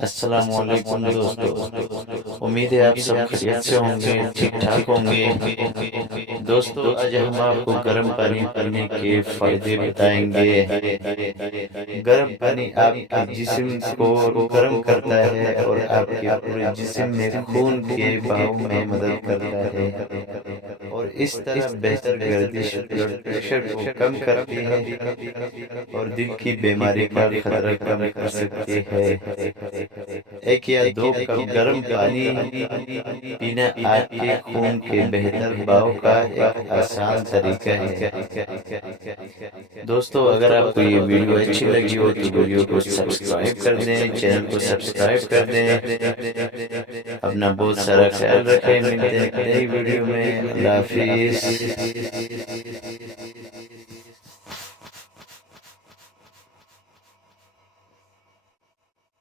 السلام علیکم دوستو، امید ہے آپ سب خیریت سے ہوں گے، ٹھیک ٹھاک ہوں گے۔ دوستو آج ہم آپ کو گرم پانی پینے کے فائدے بتائیں گے۔ گرم پانی آپ کے جسم کو گرم کرتا ہے اور آپ کے پورے جسم میں خون کے بہاؤ میں مدد کرتا ہے، اور اس طرح بہتر گردش بلڈ پریشر کو کم کرتی ہے اور دل کی بیماری کا خطرہ کم کر سکتی ہے۔ ایک یا دو کپ گرم پانی پینا آپ کے خون کے بہتر بہاؤ کا ایک آسان طریقہ ہے۔ دوستو اگر آپ کو یہ ویڈیو اچھی لگی ہو تو ویڈیو کو سبسکرائب کر دیں، چینل کو سبسکرائب کر دیں۔ اپنا بہت سارا خیال رکھیں، ملتے ہیں نئی ویڈیو میں۔ اللہ حافظ۔